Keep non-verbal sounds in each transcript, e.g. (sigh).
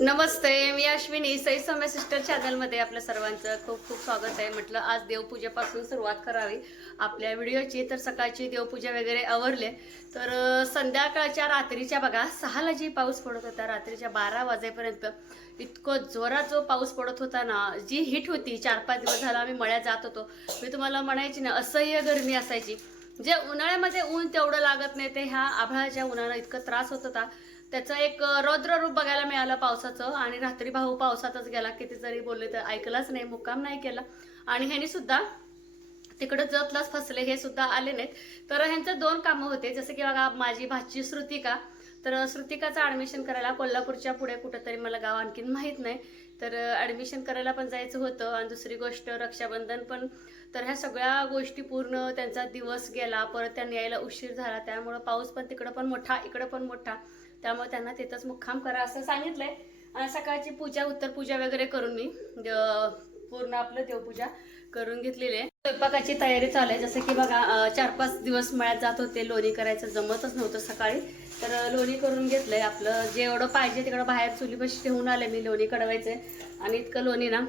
नमस्ते मी अश्विनी. सई सौम्य सिस्टर चॅनलमध्ये आपल्या सर्वांचं खूप खूप स्वागत आहे. म्हटलं आज देवपूजेपासून सुरुवात करावी आपल्या व्हिडिओची. तर सकाळची देवपूजा वगैरे आवरले. तर संध्याकाळच्या रात्रीच्या बघा सहाला जी पाऊस पडत होता रात्रीच्या बारा वाजेपर्यंत इतकं जोरात जो पाऊस पडत होता ना जी हिट होती चार पाच दिवस झाला आम्ही मळ्यात जात होतो. मी तुम्हाला म्हणायची ना असह्य गरमी असायची. जे उन्हाळ्यामध्ये ऊन तेवढं लागत नाही ते ह्या आभाळाच्या उन्हानं इतकं त्रास होत होता. त्याचं एक रौद्र रूप बघायला मिळालं पावसाचं आणि रात्री भाऊ पावसातच गेला. किती जरी बोलले तर ऐकलाच नाही मुक्काम नाही केला. आणि ह्यानी सुद्धा तिकडं जतलाच फसले हे सुद्धा आले नाहीत. तर ह्यांचं दोन कामं होते. जसं की बघा माझी भाची श्रुतिका. तर श्रुतिकाचं ऍडमिशन करायला कोल्हापूरच्या पुढे कुठंतरी मला गाव आणखीन माहीत नाही. तर ऍडमिशन करायला पण जायचं होतं. आणि दुसरी गोष्ट रक्षाबंधन पण. तर ह्या सगळ्या गोष्टी पूर्ण त्यांचा दिवस गेला. परत त्यांना यायला उशीर झाला. त्यामुळं पाऊस पण तिकडं पण मोठा इकडं पण मोठा. त्यामुळे त्यांना तिथंच मुक्काम करा असं सांगितलंय. आणि सकाळची पूजा उत्तर पूजा वगैरे करून मी पूर्ण आपलं देवपूजा करून घेतलेली आहे. स्वयंपाकाची तयारी चालू आहे. जसं की बघा चार पाच दिवस मळ्यात जात होते. लोणी करायचं जमतच नव्हतं सकाळी. तर लोणी करून घेतलंय आपलं. जे एवढं पाहिजे तिकडं बाहेर चुलीपाशी ठेवून आले मी लोणी कडवायचे आणि इतकं लोणी ना.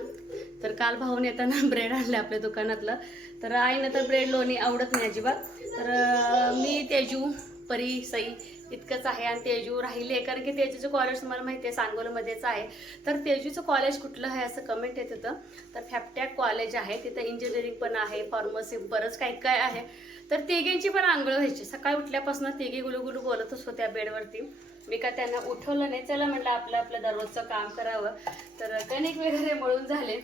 तर काल भाऊन येताना (laughs) ब्रेड आणलं आपल्या दुकानातलं. तर आईनं तर ब्रेड लोणी आवडत नाही अजिबात. तर मी तेजू परी सई इतकंच आहे. आणि तेजू राहिले कारण की तेजूचं कॉलेज तुम्हाला माहिती आहे सांगोलमध्येच आहे. तर तेजूचं कॉलेज कुठलं आहे असं कमेंट येत होतं. तर फॅपटॅक कॉलेज आहे. तिथं इंजिनिअरिंग पण आहे फार्मसी बरंच काही काय आहे. तर तिघींची पण आंघोळ व्हायची. सकाळी उठल्यापासून तिघी गुलुगुलू बोलतच होत्या बेडवरती. मी का त्यांना उठवलं नाही. चला म्हटलं आपलं आपलं दररोजचं काम करावं. तर कणिक वगैरे मळून झाले.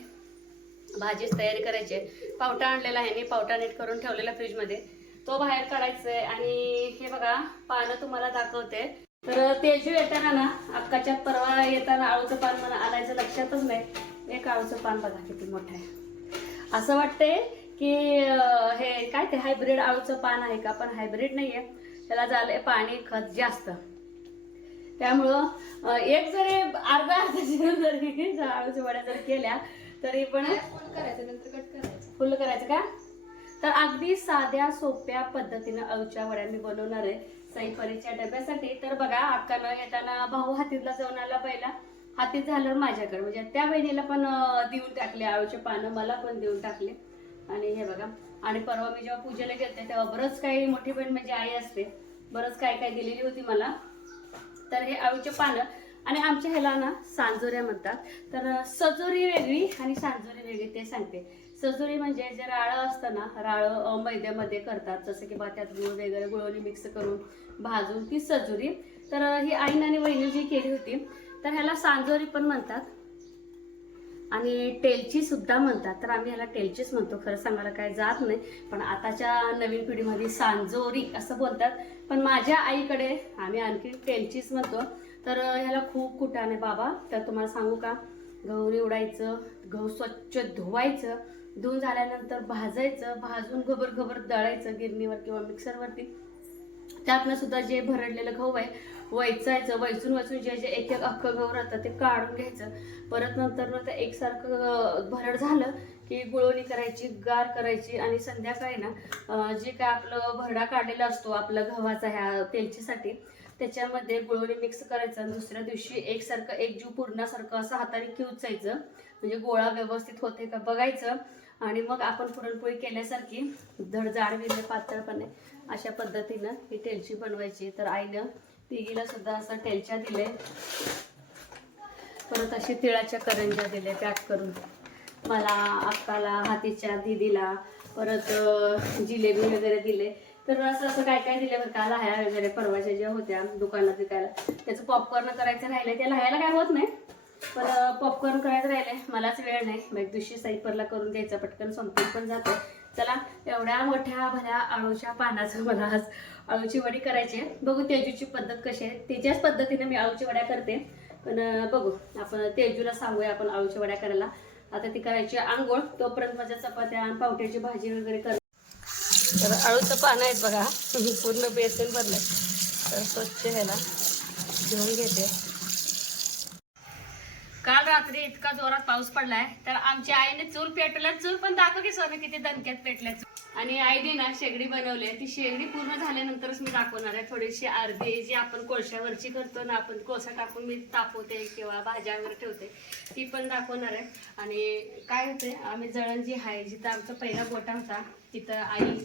भाजीच तयारी करायची आहे. पावटा आणलेला आहे. मी पावटा नीट करून ठेवलेला फ्रीजमध्ये तो बाहेर काढायचा आहे आणि हे बघा पानं तुम्हाला दाखवते. तर तेजू येताना ना अक्काच्या परवा येताना आळूचं पान मला आणायचं लक्षातच नाही. एक आळूचं पान बघा किती मोठं आहे. असं वाटतंय की हे काय ते हायब्रिड आळूचं पान आहे का? पण हायब्रिड नाहीये. त्याला झालंय पाणी खत जास्त. त्यामुळं एक जरी अर्धा अर्धा (laughs) जरी आळूच्या वड्या जर केल्या तरी पण करायचं. नंतर कट करायचं. फुल करायचं का? तर अगदी साध्या सोप्या पद्धतीनं अळूच्या वड्या मी बनवणार आहे. सईपरीच्या डब्यासाठी. तर बघा अक्कानं येताना भाऊ हातीतला जाऊन आला पहिला. हातीत झालं माझ्याकडे. म्हणजे त्या बहिणीला पण देऊन टाकले आळूचे पानं. मला पण देऊन टाकले. आणि हे बघा. आणि परवा मी जेव्हा पूजेला गेले तेव्हा बरंच काही मोठी बहीण म्हणजे आई असते. बरंच काय काय दिलेली होती मला. तर हे आळूचे पानं. आणि आमच्या ह्याला ना सांजोऱ्या म्हणतात. तर सजोरी वेगळी आणि सांजोरी वेगळी ते सांगते. सजोरी म्हणजे जे राळं असतं ना राळं मैद्यामध्ये करतात. जसं की भात्यात गुळ वगैरे गुळवणी मिक्स करून भाजून ती सजोरी तर ही आईन आणि वहिनी जी केली होती तर ह्याला सांजोरी पण म्हणतात. आणि टेलची सुद्धा म्हणतात. तर आम्ही ह्याला टेलचीच म्हणतो. खरं सांगायला काय जात नाही. पण आताच्या नवीन पिढीमध्ये सांजोरी असं बोलतात. पण माझ्या आईकडे आम्ही आणखी टेलचीच म्हणतो. तर ह्याला खूप कुटाने आहे बाबा तर तुम्हाला सांगू का? गहू निवडायचं गहू स्वच्छ धुवायचं धुवून झाल्यानंतर भाजायचं भाजून घबर घबर दळायचं गिरणीवर किंवा मिक्सरवरती. त्यातनं सुद्धा जे भरडलेलं गहू आहे वैचायचं वैचून वैचून जे जे एक एक अख्खं गहू राहतं ते काढून घ्यायचं. परत नंतर मग ते एकसारखं भरड झालं की गुळवणी करायची गार करायची आणि संध्याकाळी ना जे काय आपलं भरडा काढलेला असतो आपलं गव्हाचा ह्या तेलचीसाठी त्याच्यामध्ये गुळवणी मिक्स करायचं आणि दुसऱ्या दिवशी एकसारखं एक जीव पूर्णासारखं असं हाताने खिवचायचं म्हणजे गोळा व्यवस्थित होते का बघायचं. आणि मग आपण पुरणपोळी केल्यासारखी धड जाड विरले पातळपणे अशा पद्धतीनं ही टेलची बनवायची. तर आईनं तिघीला सुद्धा असं टेलच्या दिले. परत अशी तिळाच्या करंज्या दिले पॅक करून. मला अक्काला हातीच्या दीदीला परत जिलेबी वगैरे दिले. तर असं असं काय काय दिले बरं का लाह्या वगैरे परवाच्या ज्या होत्या दुकानात विकायला. त्याचं पॉपकॉर्न करायचं राहिलं त्या लहायला काय होत नाही. पण पॉपकॉर्न करायचं राहिलंय मलाच वेळ नाही. मग दुसरी साईपरला करून द्यायचा पटकन संपून पण जातो चला एवढ्या मोठ्या भल्या आळूच्या पानाचं मला आज आळूची वडी करायची आहे. बघू तेजूची पद्धत कशी आहे. तिच्याच पद्धतीने मी आळूची वड्या करते. पण बघू. आपण तेजूला सांगूया आपण आळूच्या वड्या करायला. आता ती करायची आंघोळ. तोपर्यंत माझ्या चपात्या आणि पावट्याची भाजी वगैरे कर तर आळूचं पानं आहेत बघा. (laughs) पूर्ण बेसन भरलं तर स्वच्छ ह्याला घेऊन घेते. काल रात्री इतका जोरात पाऊस पडलाय तर आमच्या आईने चूल पेटवल्या चूल पण दाखव की सोने किती दणक्यात पेटल्या आणि आईने ना शेगडी बनवली आहे. ती शेगडी पूर्ण झाल्यानंतरच मी दाखवणार आहे. थोडीशी अर्धी जी आपण कोळशावरची करतो ना आपण कोळसा टाकून मी तापवते किंवा भाज्या वगैरे ठेवते ती पण दाखवणार आहे. आणि काय होते आम्ही जळण जी आहे जिथं आमचा पहिला गोटा होता तिथं आई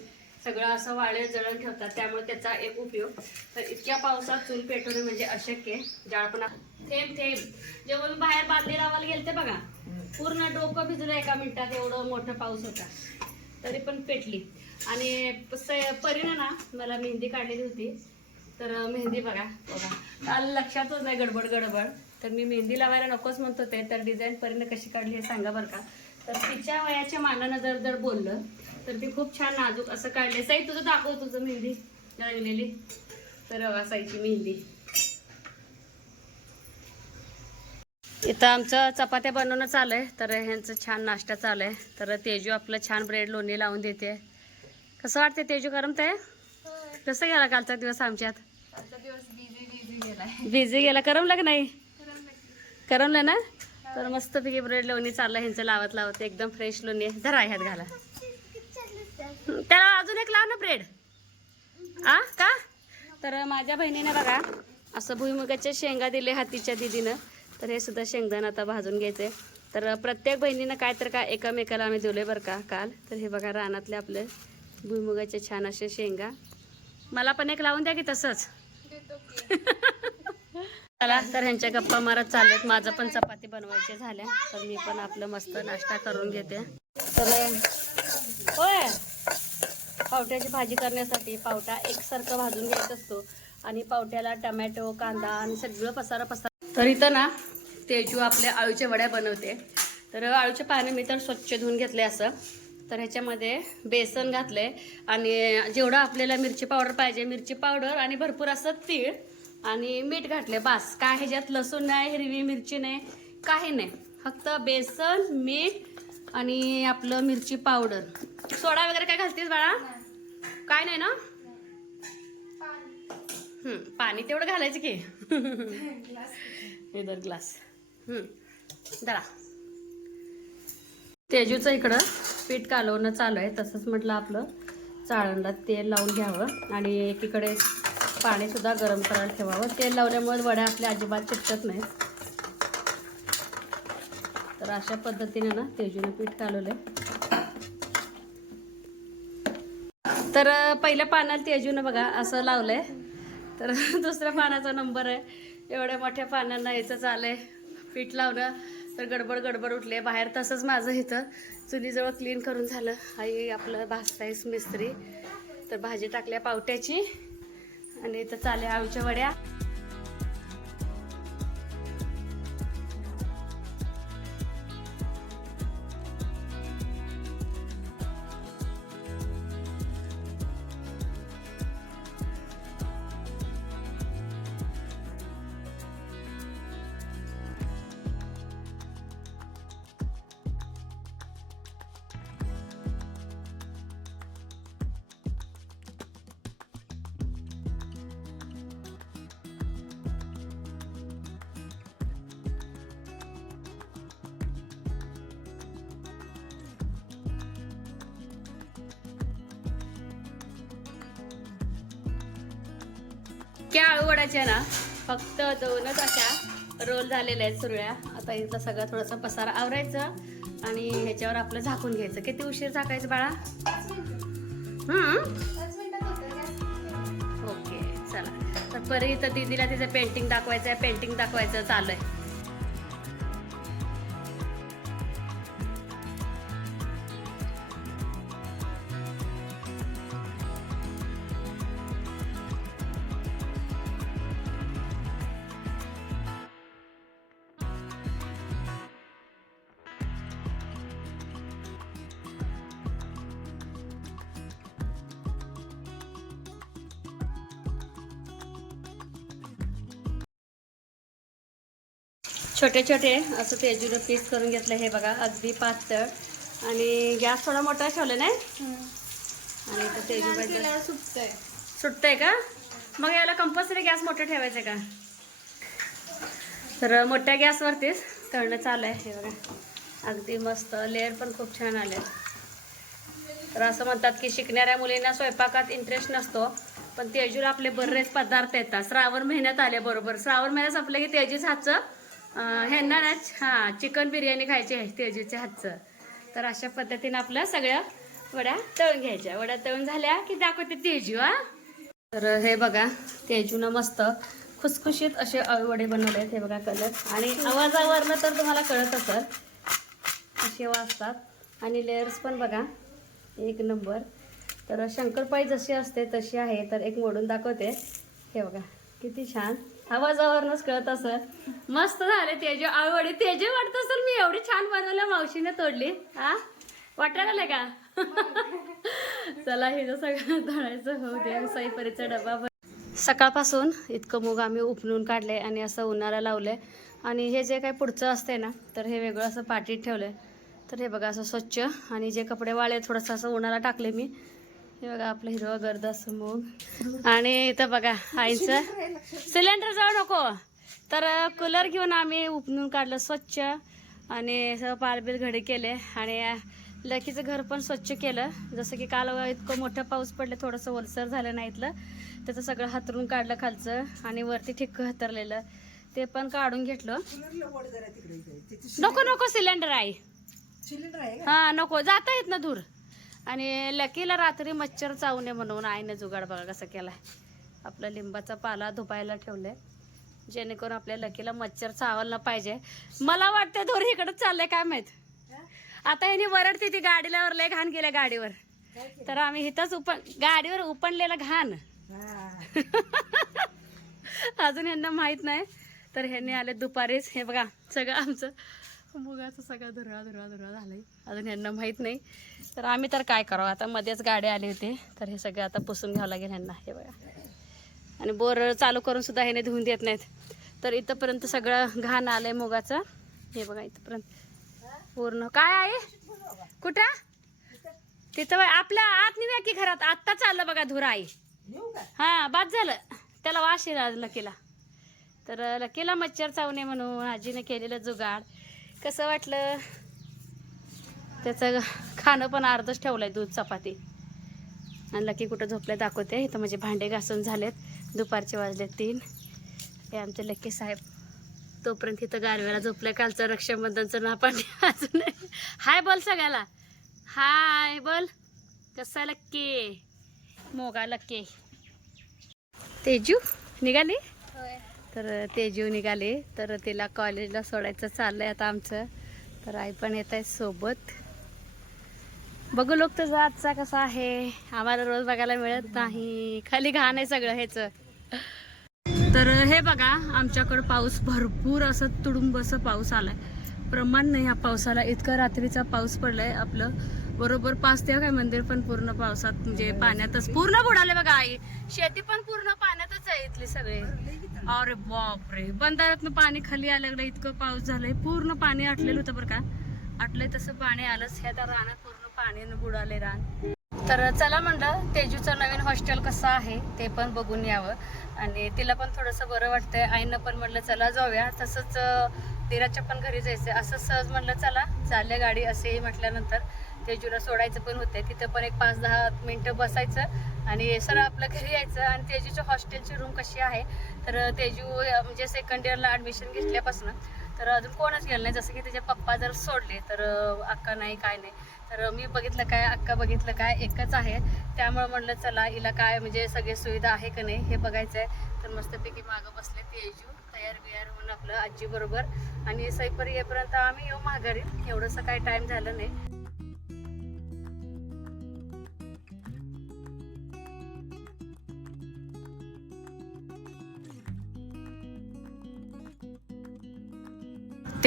सगळं असं वाळे जळण ठेवतात. त्यामुळे त्याचा एक उपयोग. तर इतक्या पावसात चूल पेटवणे म्हणजे अशक्य ज्या जाळपणा थेंब थेंब. जेव्हा मी बाहेर बादली लावायला गेलते बघा. पूर्ण डोकं भिजलं एका मिनिटात एवढं मोठा पाऊस होता. तरी पण पेटली. आणि परीनं ना मला मेहंदी काढलेली होती. तर मेहंदी बघा बघा. काल लक्षातच नाही गडबड गडबड. तर मी मेहंदी लावायला नकोच म्हणत होते तर डिझाईन परीनं कशी काढली हे सांगा बरं का? तर तिच्या वयाच्या मानानं जर जर बोललं तर ती खूप छान नाजूक असं काढले. साई तुझं दाखव तुझं मेहंदी. लागलेली तर असायची साईची मेहंदी. इथं आमचं चपात्या बनवणं चालू आहे तर ह्यांचं छान नाश्ता चालू आहे तर तेजू आपलं छान ब्रेड लोणी लावून देते. कसं वाटते तेजू करमत आहे कसं गेला कालचा दिवस आमच्यात? दिवस बिझी बिझी गेला. करमलं का नाही? करमलं ना? तर मस्तपैकी ब्रेड लोणी चाललं ह्यांचं लावत लावत एकदम फ्रेश लोणी धरा ह्यात घाला. त्याला अजून एक लाव ना ब्रेड आ? का? तर माझ्या बहिणीने बघा असं भुईमुगाच्या शेंगा दिले हातीच्या दिदीनं. तर हे सुद्धा शेंगदाणा आता भाजून घ्यायचे. तर प्रत्येक बहिणीनं काय तर काय एकामेकाला आम्ही दिले बरं का काल. तर हे बघा रानातले आपले भुईमुगाचे छान असे शेंगा. मला पण एक लावून द्या की तसंच. (laughs) चला तर ह्यांच्या गप्पा मारत चाललेत. माझं पण चपाती बनवायचे झाल्या. तर मी पण आपलं मस्त नाश्ता करून घेते. तर होय. पावट्याची भाजी करण्यासाठी पावटा एकसारखं भाजून घ्यायचा असतो. आणि पावट्याला टमॅटो कांदा आणि सगळं पसारा पसारा. तर इथं ना तेजू आपल्या आळूच्या वड्या बनवते. तर आळूचे पाणी मी तर स्वच्छ धुवून घेतले असं. तर ह्याच्यामध्ये बेसन घातले आणि जेवढं आपल्याला मिरची पावडर पाहिजे मिरची पावडर आणि भरपूर असं तीळ आणि मीठ घातले बास काय ह्याच्यात? लसूण नाही हिरवी मिरची नाही काही नाही. फक्त बेसन मीठ आणि आपलं मिरची पावडर. सोडा वगैरे काय घालतेस बाळा? काय नाही ना? पाणी. तेवढं घालायचं की. दर (laughs) ग्लास. दळा तेजूचं इकडं पीठ कालवणं चालू आहे. तसंच म्हटलं आपलं चाळणला तेल लावून घ्यावं आणि एकीकडे पाणीसुद्धा गरम करायला ठेवावं. तेल लावल्यामुळे वड्या आपल्या अजिबात चिटकत नाही तर अशा पद्धतीने ना तेजूने पीठ कालवलं तर पहिल्या पानाला तेजूनं बघा असं लावलंय. तर (laughs) दुसऱ्या पानाचा नंबर आहे. एवढ्या मोठ्या पानांना याचं चाललंय. पीठ लावणं तर गडबड गडबड उठले. बाहेर तसंच माझं इथं. चुलीजवळ क्लीन करून झालं. आई आपलं भाजतायस मिस्त्री. तर भाजी टाकल्या पावट्याची. आणि इथं चाल्या आळूच्या वड्या. आठवड्याच्या ना फक्त दोनच अशा रोल झालेल्या आहेत सुरळ्या आता इथं सगळं थोडंसं पसारा आवरायचं आणि ह्याच्यावर आपलं झाकून घ्यायचं. किती उशीर झाकायचं बाळा? ओके चला. तर परी इथं दीदीला तिचं पेंटिंग दाखवायचं आहे पेंटिंग दाखवायचं चालू आहे छोटे छोटे असं तेजूनं पीस करून घेतलं हे बघा अगदी पातळ. आणि गॅस थोडा मोठा ठेवला नाही आणि पाहिजे केल्यावर सुटतंय. सुटतंय का? मग याला कंपल्सरी गॅस मोठं ठेवायचं का? तर मोठ्या गॅसवरतीच तळणं चालू आहे हे बघा. अगदी मस्त. लेअर पण खूप छान आले तर असं म्हणतात की शिकणाऱ्या मुलींना स्वयंपाकात इंटरेस्ट नसतो पण तेजूला आपले बरेच पदार्थ येतात. श्रावण महिन्यात आले बरोबर. श्रावण महिन्यात संपलं की तेजूच हातचं ह्यांना ना हां चिकन बिर्याणी खायची आहे तेजूच्या हातचं. तर अशा पद्धतीनं आपलं सगळं वड्या तळून घ्यायच्या. वड्या तळून झाल्या की दाखवते तेजू हा. तर हे बघा तेजूनं मस्त खुसखुशीत असे वडे बनवले आहेत हे बघा कलर आणि आवाजावरनं तर तुम्हाला कळत असेल असे वाजतात. आणि लेयर्स पण बघा एक नंबर तर शंकरपाई जशी असते तशी आहे. तर एक मोडून दाखवते. हे बघा किती छान. आवाजावरनच कळत असं. मस्त झाले तेजे आवडी. तेजे वाटत असेल मी एवढी छान बनवलं मावशीने तोडली. हा वाटायला आलं का चला हे सगळं तळायचं होऊ दे सईपरीचा डबा सकाळपासून इतकं मूग आम्ही उपलून काढले आणि असं उन्हाळा लावले. आणि हे जे काही पुढचं असते ना तर हे वेगळं असं पाटीत ठेवलंय. तर हे बघा असं स्वच्छ आणि जे कपडे वाळे थोडंसं असं उन्हाला टाकले मी. हे बघा आपलं हिरवं गर्द असं मूग आणि इथं बघा आईचं सिलेंडर जाऊ नको. तर कूलर घेऊन आम्ही उपणून काढलं स्वच्छ. आणि सगळं पालबिल घडी केले. आणि लकीचं घर पण स्वच्छ केलं. जसं की काल इतकं मोठं पाऊस पडलं थोडंसं ओलसर झालं नाही इथलं. त्याचं सगळं हातरून काढलं खालचं. आणि वरती ठिक्क हातरलेलं. ते पण काढून घेतलं. नको नको सिलेंडर आहे हा नको. जाता येत ना दूर आणि लकीला रात्री मच्छर चावू नये म्हणून आईने जुगाड बघा कसं केलाय. आपला लिंबाचा पाला धुपायला ठेवलाय. जेणेकरून आपल्या लकीला मच्छर चावायला न पाहिजे. मला वाटतं दूर इकडं चाललंय काय माहीत? आता ह्यानी वरडते ती गाडीला लय घाण गेल्या गाडीवर. तर आम्ही इथंच उपन गाडीवर उपणलेलं घाण. (laughs) अजून यांना माहीत नाही. तर ह्यांनी आले दुपारीच. हे बघा सगळं आमचं मुगाचं सगळं धुरळा धुरळा धुरळा झालंय. अजून यांना माहीत नाही. तर आम्ही तर काय करावं? आता मध्येच गाडी आली होती. तर हे सगळं आता पुसून घ्यावं लागेल ह्यांना हे बघा. आणि बोर चालू करून सुद्धा ह्याने धुवून देत नाहीत. तर इथंपर्यंत सगळं घाण आलंय मुगाचं. हे बघा इथंपर्यंत. पूर्ण. काय आहे कुठं? तिथं आपल्या आत निघ्या की घरात? आत्ता चाललं बघा धुरा आई. हा बाद झालं. त्याला वास येईल आज लकीला. तर लकीला मच्छर चावणे म्हणून आजीने केलेलं जुगाड. कसं वाटलं? त्याचं खाणं पण अर्धच आहे दूध चपाती. आणि लकी कुठं झोपले दाखवते. इथं म्हणजे भांडे घासून झालेत. दुपारचे वाजले तीन. हे आमचे लकी साहेब तोपर्यंत इथं गारव्याला झोपलं कालचं रक्षाबंधनचं ना पाणी अजून हाय बोल सगळ्याला. हाय बोल. कसा लक्की मोगा लक्की तेजू निघाली? तर तेजीव निघाले. तर तिला कॉलेजला सोडायचं चाललं आहे आता आमचं. तर आई पण येत आहे सोबत. बघू लोक तुझा आजचा कसा आहे. आम्हाला रोज बघायला मिळत नाही. खाली घाण आहे सगळं ह्याच. तर हे बघा आमच्याकडं पाऊस भरपूर असं तुडुंब असं पाऊस आलाय. प्रमाण नाही ह्या पावसाला. इतका रात्रीचा पाऊस पडलाय आपलं. बरोबर पाच ते काय मंदिर पण पूर्ण पावसात म्हणजे पाण्यातच पूर्ण बुडाले बघा आई. शेती पण पूर्ण पाण्यातच आहे इथली सगळे. अरे बापरे. बंधाऱ्यातनं पाणी खाली आलं लागलं इतकं पाऊस झालंय. पूर्ण पाणी आटलेलं होतं बरं का. आटलंय तसं पाणी आलंच. ह्या त्या रानात पूर्ण पाण्यानं बुडाले रान. तर चला म्हणलं तेजूचं नवीन हॉस्टेल कसं आहे ते पण बघून यावं. आणि तिला पण थोडंसं बरं वाटतंय. आईनं पण म्हणलं चला जाऊया. तसंच अं, दिराच्या पण घरी जायचं असं सहज म्हणलं चला चालल्या गाडी असेही म्हटल्यानंतर तेजूला सोडायचं पण होतं तिथं पण एक पाच दहा मिनटं बसायचं आणि सर आपलं घरी यायचं आणि तेजूच्या हॉस्टेलची रूम कशी आहे? तर तेजू म्हणजे सेकंड इयरला ॲडमिशन घेतल्यापासून तर अजून कोणच गेलं नाही. जसं की तिचे पप्पा जर सोडले तर अक्का नाही काय नाही. तर मी बघितलं काय अक्का बघितलं काय एकच आहे. त्यामुळे म्हणलं चला हिला काय म्हणजे सगळे सुविधा आहे का नाही हे बघायचं आहे तर मस्तपैकी मागं बसले तेजू तयार बियार होऊन आपलं आजीबरोबर. आणि सैपरी येईपर्यंत आम्ही येऊ माघारी. एवढंसं काही टाईम झालं नाही.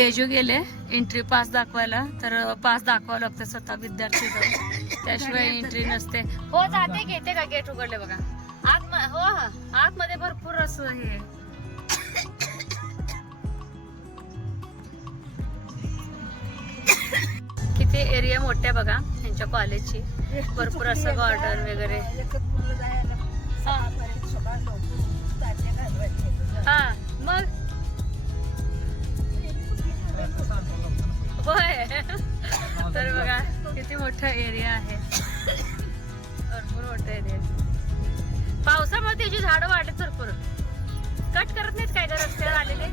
तेजू गेले. एंट्री पास दाखवायला. तर पास दाखवावं लागतं स्वतः विद्यार्थी जाऊन. त्याशिवाय एंट्री नसते. हो जाते घेते का गेट उघडले बघा. आत हो हा. आतमध्ये भरपूर असं हे. किती एरिया मोठ्या बघा. यांच्या कॉलेजची भरपूर असं गार्डन वगैरे. तर बघा किती मोठा एरिया आहे. भरपूर मोठं आहे. ते पावसामुळे त्याची झाडं वाढत भरपूर. कट करत नाहीत काय का रस्त्यावर आलेले?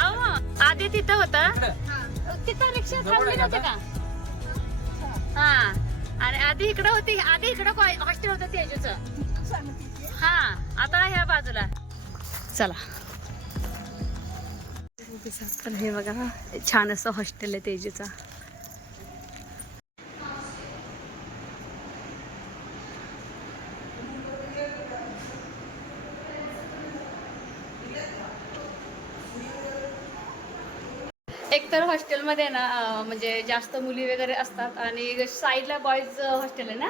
अहो आधी तिथं होतं. तिथं रिक्षा थांबली नव्हते का? हा. आणि आधी इकडं होती आधी इकडं हॉस्टेल होतं तेजूचं. हा आता ह्या बाजूला. चला. तर हे बघा छान असं हॉस्टेल आहे तेजीचा. एक तर हॉस्टेलमध्ये ना म्हणजे जास्त मुली वगैरे असतात आणि साईडला बॉईज हॉस्टेल आहे ना?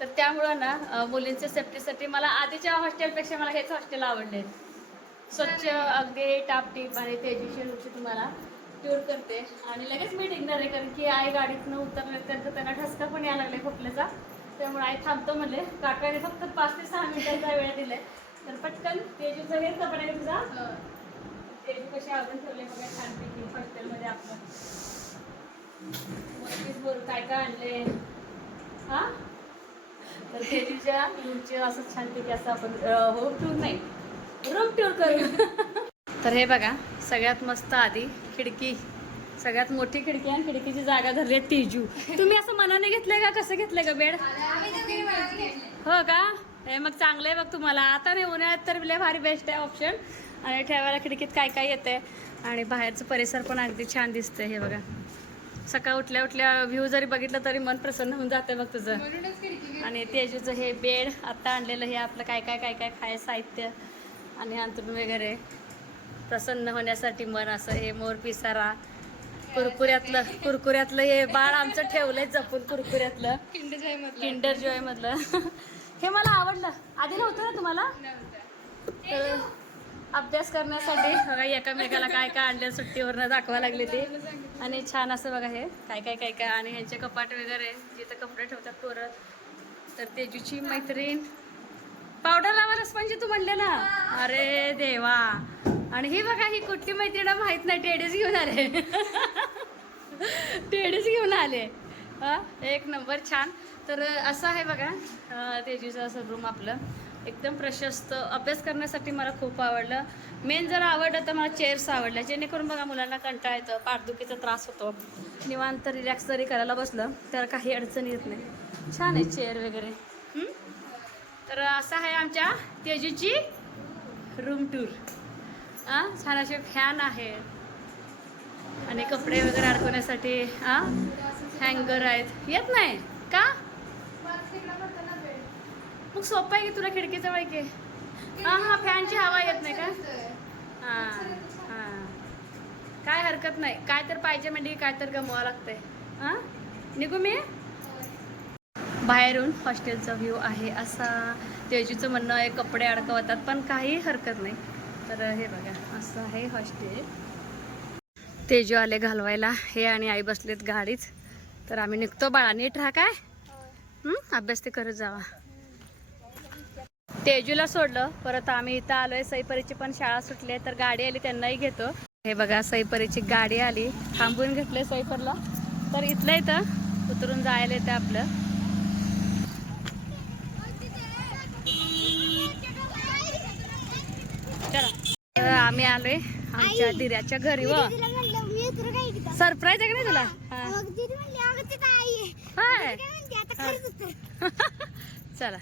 तर त्यामुळं ना मुलींच्या सेफ्टीसाठी मला आधीच्या हॉस्टेलपेक्षा मला हेच हॉस्टेल आवडले. स्वच्छ अगदी टापटीप आणि तेजूशी लुची तुम्हाला. टूर करते. आणि लगेच मी निघणार आहे कारण की आई गाडीतनं उतरल्यानंतर त्यांना ठसका पण यायला लागले खोकल्याचा. त्यामुळे आई थांबतो म्हणले. काकाने फक्त पाच ते सहा मिनिटांचा वेळ दिलाय. तर पटकन तेजूचं वेळ कपडा तुझा? तेजू कशी आवडून ठेवले बघा छानपैकी हॉस्टेलमध्ये आपलं. वरतीच बोल काय काय आणले हा? तर तेजूच्या रूमचे असं छानपैकी असं आपण होम टूर नाही. रूम टूर करू तर हे बघा सगळ्यात मस्त आधी खिडकी. सगळ्यात मोठी खिडकी आणि खिडकीची जागा धरली आहे तेजू. तुम्ही असं मनाने घेतलंय का? कसं घेतलंय का बेड? हो का? हे मग चांगलं आहे बघ तुम्हाला. आता नाही उन्हाळ्यात तर लय भारी बेस्ट आहे ऑप्शन आणि ठेवायला खिडकीत काय काय येते आणि बाहेरचं परिसर पण अगदी छान दिसतंय हे बघा. सकाळ उठल्या उठल्या व्ह्यू जरी बघितलं तरी मन प्रसन्न होऊन जातं बघ तुझं. आणि तेजूचं हे बेड आता आणलेलं हे आपलं काय काय काय काय खाय साहित्य. आणि अंतरून वगैरे प्रसन्न होण्यासाठी मन असं हे मोर पिसारा. कुरकुऱ्यातलं कुरकुऱ्यातलं हे बाळ आमचं ठेवलंय जपून कुरकुऱ्यातलं. किंड जाय मधला. किंडर जॉय मधलं. हे मला आवडलं. आधी नव्हतं ना तुम्हाला? तर अभ्यास करण्यासाठी बघा एकामेकाला काय काय आणलं सुट्टीवरनं दाखवा लागले ते. आणि छान असं बघा हे. काय काय काय काय. आणि ह्यांचे कपाट वगैरे जिथं कपडे ठेवतात पोरं. तर तेजूची मैत्रीण पावडर लावायलाच म्हणजे तू म्हणले ना? अरे देवा. आणि ही बघा ही कुठली मैत्रीण माहीत नाही. टेडीस घेऊन आले. टेडीस घेऊन आले. हा एक नंबर छान. तर असं आहे बघा अं, तेजूचं असं रूम आपलं. एकदम प्रशस्त. अभ्यास करण्यासाठी मला खूप आवडलं. मेन जर आवडलं तर मला चेअर्स आवडल्या. जेणेकरून बघा मुलांना कंटाळा येतं पाठदुखीचा त्रास होतो. निवांत रिलॅक्स जरी करायला बसलं तर काही अडचण येत नाही. छान आहे चेअर वगैरे. तर असं आहे आमच्या तेजूची रूम टूर हां छान असे फॅन आहेत आणि कपडे वगैरे अडकवण्यासाठी हां हँगर आहेत. येत नाही? का? मग सोपं आहे की तुला खिडकीचं वळ की हां हां फॅनची हवा येत नाही का? हां हां. काय हरकत नाही. काय तर पाहिजे म्हणजे काय तर गमवावं लागतंय. हां निघू मी? बाहेरून हॉस्टेलचा व्ह्यू आहे असा. तेजूचं म्हणणं आहे कपडे अडकवतात पण काही हरकत नाही. तर हे बघा असं आहे हॉस्टेल तेजू आले घालवायला. हे आणि आई बसलेत गाडीच तर आम्ही निघतो. बाळा नीट राहा काय? अभ्यास ते करत जावा. तेजूला सोडलं. परत आम्ही इथं आलोय. सईपरीची पण शाळा सुटली आहे तर गाडी आली त्यांनाही घेतो. हे बघा सईपरीची गाडी आली. थांबून घेतले सईपरला. तर इथलं इथं उतरून जायला येतं आपलं चला तर आम्ही आलोय आमच्या दिऱ्याच्या घरी व. सरप्राईज आहे का नाही तुला? हा. हाय. (laughs) चला.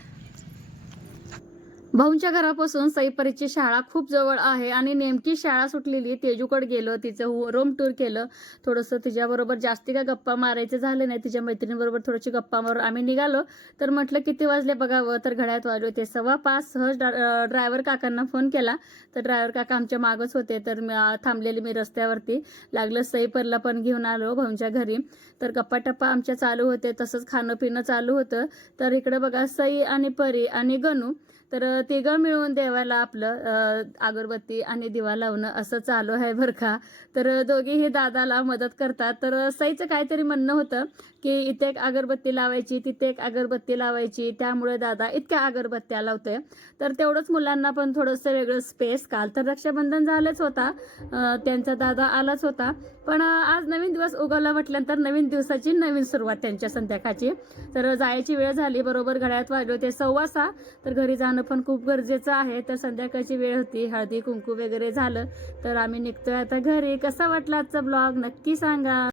भाऊंच्या घरापासून सईपरीची शाळा खूप जवळ आहे आणि नेमकी शाळा सुटलेली तेजूकड गेलो तिचं रूम टूर केलं. थोडंसं तिच्याबरोबर जास्ती काय गप्पा मारायचे झाले नाही. तिच्या मैत्रिणीबरोबर थोडीशी गप्पा मारून आम्ही निघालो. तर म्हटलं किती वाजले बघावं? तर घड्यात वाजले होते. सव्वा पाच. सहज ड्रायव्हर काकांना फोन केला. तर ड्रायव्हर काका आमच्या मागच होते. तर थांबलेले थांबलेली मी रस्त्यावरती. लागलं सईपरला पण घेऊन आलो भाऊंच्या घरी. तर गप्पा टप्पा आमच्या चालू होते तसंच खाणं पिणं चालू होतं. तर इकडं बघा सई आणि परी आणि गणू. तर अ, तिघं मिळवून देवाला आपलं अगरबत्ती आणि दिवा लावणं असं चालू आहे बरं का. तर अ, दोघेही दादाला मदत करतात. तर साईचं काहीतरी म्हणणं होतं की इथे एक अगरबत्ती लावायची तिथे एक अगरबत्ती लावायची. त्यामुळे दादा इतक्या अगरबत्त्या लावतोय. तर तेवढंच मुलांना पण थोडंसं वेगळं स्पेस काल तर रक्षाबंधन झालंच होता. त्यांचा दादा आलाच होता. पण आज नवीन दिवस उगवला म्हटल्यानंतर नवीन दिवसाची नवीन सुरुवात त्यांच्या संध्याकाळची. तर जायची वेळ झाली बरोबर घड्यात वाजले होते सव्वा सहा. तर घरी जाणं पण खूप गरजेचं आहे. तर संध्याकाळची वेळ होती हळदी कुंकू वगैरे झालं. तर आम्ही निघतोय आता घरी. कसा वाटला आजचा ब्लॉग? नक्की सांगा.